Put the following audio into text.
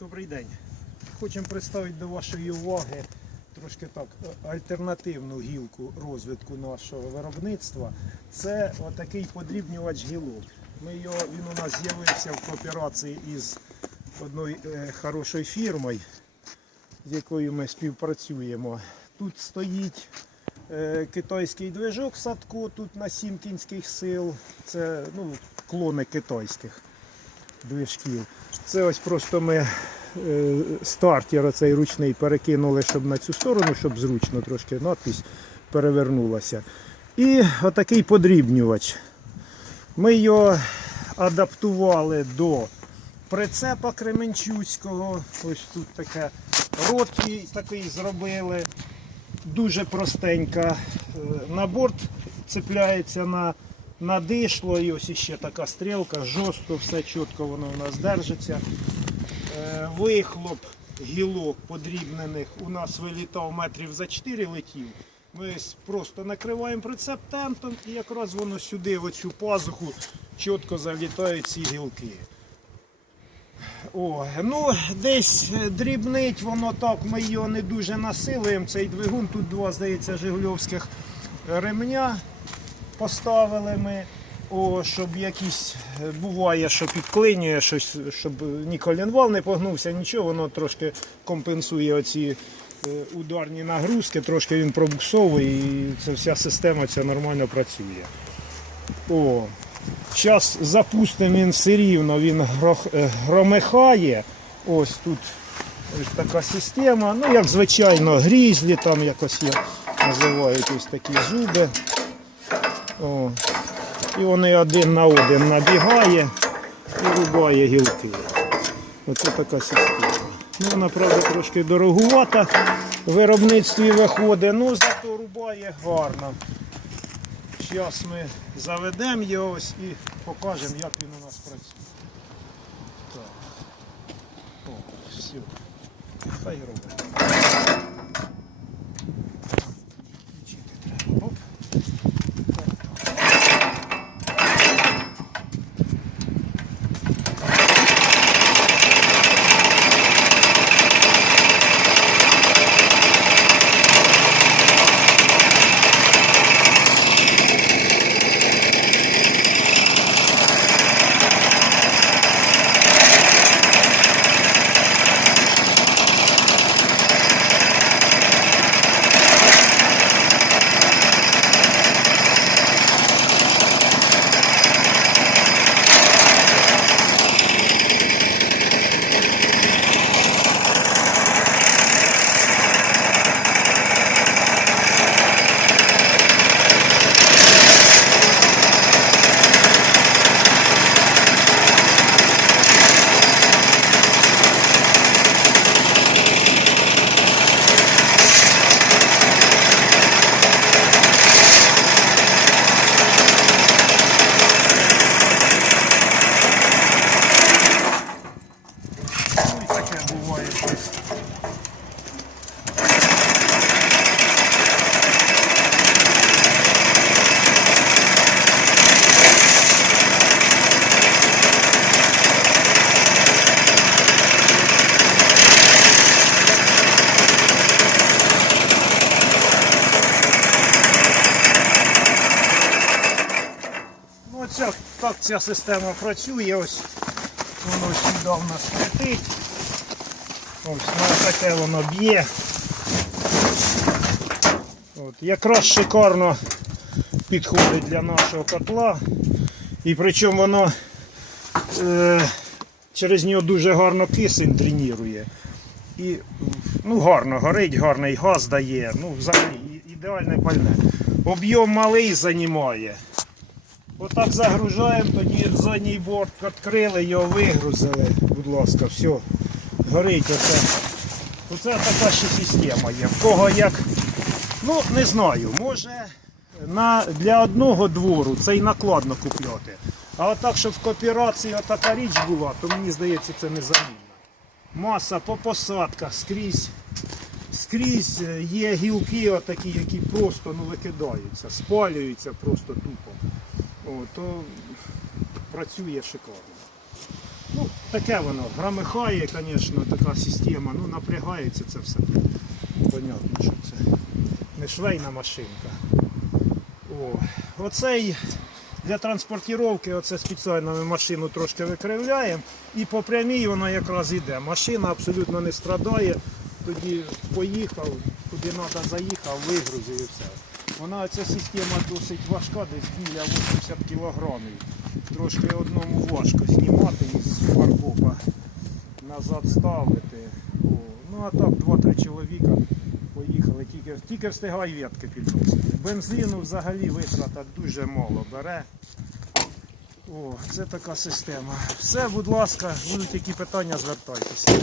Добрий день. Хочемо представити до вашої уваги трошки так е, альтернативну гілку розвитку нашого виробництва. Це отакий подрібнювач гілок. Ми його, він у нас з'явився в кооперації із одною е, хорошою фірмою, з якою ми співпрацюємо. Тут стоїть е, китайський движок в садку, тут на 7 кінських сил. Це ну, клони китайських движків. Це ось просто ми е, стартер оцей ручний перекинули, щоб на цю сторону, щоб зручно трошки надпись перевернулася. І отакий подрібнювач. Ми його адаптували до прицепа Кременчуцького. Ось тут таке ротки такий зробили. Дуже простенька. Е, На борт цепляється на, на дишло, і ось іще така стрілка, жорстко, все чітко воно у нас держиться. Е, Вихлоп гілок подрібнених у нас вилітав метрів за 4 летів. Ми просто накриваємо прицеп тентом і якраз воно сюди, в оцю пазуху, чітко залітають ці гілки. О, ну десь е, дрібнить воно так, ми його не дуже насилуємо. Цей двигун, тут два, здається, жигульовських ремня поставили ми. О, щоб якісь е, буває, що підклинює щось, щоб ні колінвал не погнувся, нічого, воно трошки компенсує оці е, ударні нагрузки, трошки він пробуксовує і ця вся система ця нормально працює. О, Зараз запустимо він все рівно, він е, громихає. Ось тут ось така система. Ну, як звичайно, грізлі, там якось є, називають ось такі зуби. О. І вони один на один набігає і рубає гілки. Оце така система. Ну, вона, правда, трошки дорогувата в виробництві виходить, ну зато рубає гарно. Зараз ми заведемо його ось і покажемо, як він у нас працює. Так. О, все. Хай робить. Ця система працює. Ось воно нас летить. Ось на таке воно б'є. От, якраз шикарно підходить для нашого котла. І причому воно е, через нього дуже гарно кисень дренує. І ну, гарно горить, гарний газ дає. Ну, взагалі ідеальне пальне. Об'єм малий займає. Отак загружаємо, тоді задній борт відкрили, його вигрузили. Будь ласка, все. Горить оце. Оце така ще система є. В кого як. Ну, не знаю, може на, для одного двору це й накладно купляти. А отак, щоб в кооперації така річ була, то мені здається, це незамінно. Маса по посадках скрізь. Скрізь е, є гілки отакі, які просто ну, викидаються, спалюються просто тупо. То працює шикарно. Ну, таке воно. Громихає, звісно, така система. Ну, напрягається це все. Понятно, що це не швейна машинка. О, оцей для транспортування оце спеціально ми машину трошки викривляємо і по прямій вона якраз йде. Машина абсолютно не страдає. Тоді поїхав, куди треба заїхав, вигрузив і все. Вона ця система досить важка, десь біля 80 кілограмів. Трошки одному важко знімати із фаркопа, назад ставити. О, ну а так два-три чоловіка поїхали, тільки, тільки встигай ветки підносити. Бензину взагалі витрата дуже мало бере. О, це така система. Все, будь ласка, будуть які питання, звертайтеся.